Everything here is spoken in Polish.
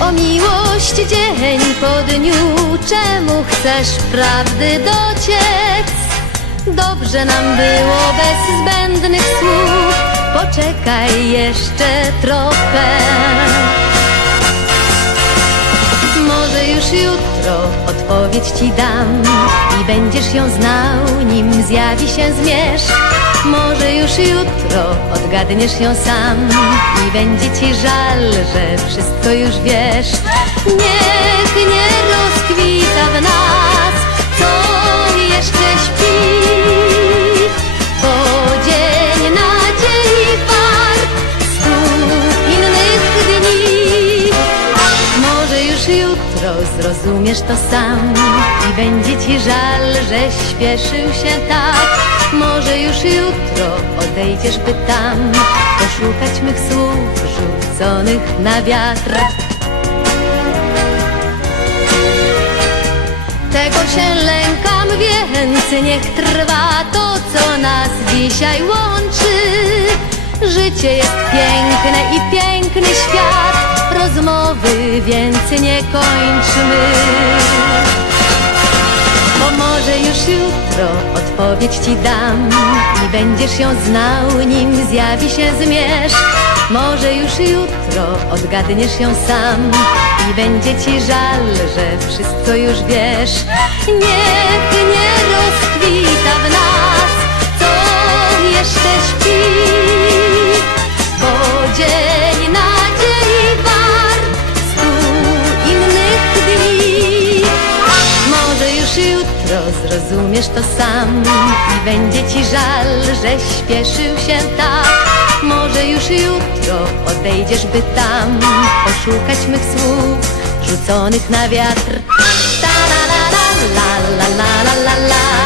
O miłość dzień po dniu, czemu chcesz prawdy dociec? Dobrze nam było bez zbędnych słów, poczekaj jeszcze trochę. Może już jutro odpowiedź ci dam i będziesz ją znał, nim zjawi się zmierzch. Może już jutro odgadniesz ją sam i będzie ci żal, że wszystko już wiesz. Niech nie rozkwita w nas, jutro zrozumiesz to sam i będzie ci żal, że śpieszył się tak. Może już jutro odejdziesz, by tam poszukać mych słów rzuconych na wiatr. Tego się lękam, więc niech trwa to, co nas dzisiaj łączy. Życie jest piękne i piękny świat, rozmowy więc nie kończmy. Bo może już jutro odpowiedź ci dam i będziesz ją znał, nim zjawi się zmierzch. Może już jutro odgadniesz ją sam i będzie ci żal, że wszystko już wiesz. Niech nie rozkwita w nas, co jeszcze śpi, bo dzień Zrozumiesz to sam. I będzie ci żal, że śpieszył się tak. Może już jutro odejdziesz by tam Poszukać mych słów rzuconych na wiatr. Ta la la la la la la la la